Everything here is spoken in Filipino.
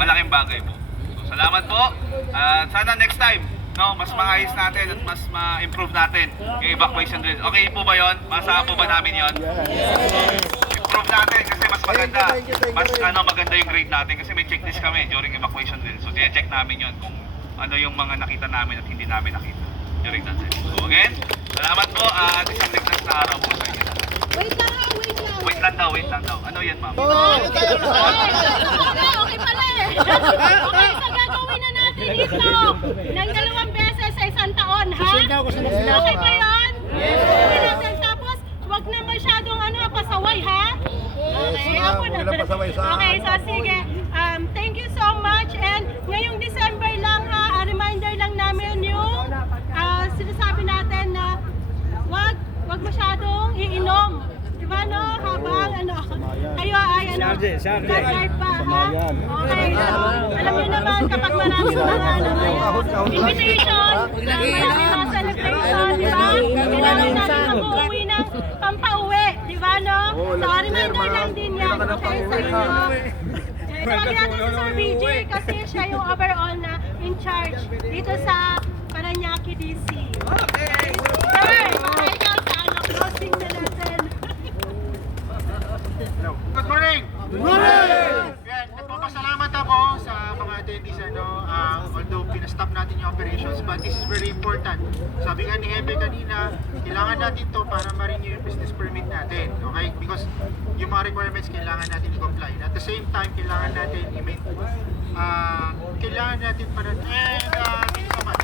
malaking bagay po. So, salamat po. Sana next time, no, mas maayos natin at mas ma-improve natin yung evacuation drills. Okay po ba yon? Masahan po ba namin yon? Improve natin kasi mas maganda. Mas maganda yung grade natin kasi may checklist kami during evacuation drills. So, check namin yon kung ano yung mga nakita namin at hindi namin nakita during that time. So, again, salamat po at isang ligtas na araw po sa inyo. Wait lang ha, wait lang. Wait lang daw. Ano yan, ma'am? Okay pala eh. Okay, so gagawin na natin ito ng 2 beses sa isang taon, ha? Okay ba yun? Gawin natin. Tapos, wag na masyadong pasaway, ha? Okay, ako na. Okay, so sige. Thank you so much. And ngayong December lang, ha? Reminder lang namin yung sinasabi natin na wag masyadong iinom. Diba no? Habang kayo ay guard pa, ha? Okay, so alam niyo naman kapag maraming mga invitation, maraming mga celebration, diba? Kailangan natin mag-uwi ng pampauwi, diba no? So reminder lang din yan, okay, sa inyo. Tawagin natin si Sir BJ kasi siya yung overall na in charge dito sa Parañaque DC. Okay? Sir, ikaw sa closing na natin. Good morning! Good morning! Yan, nagpapasalamat ako sa mga attendees although pinastop natin yung operations, but this is very important. Sabi nga ni Hebe kanina, kailangan natin to para ma-renew yung business permit natin, okay? Because yung mga requirements kailangan natin i-comply. At the same time, kailangan natin thank you so much.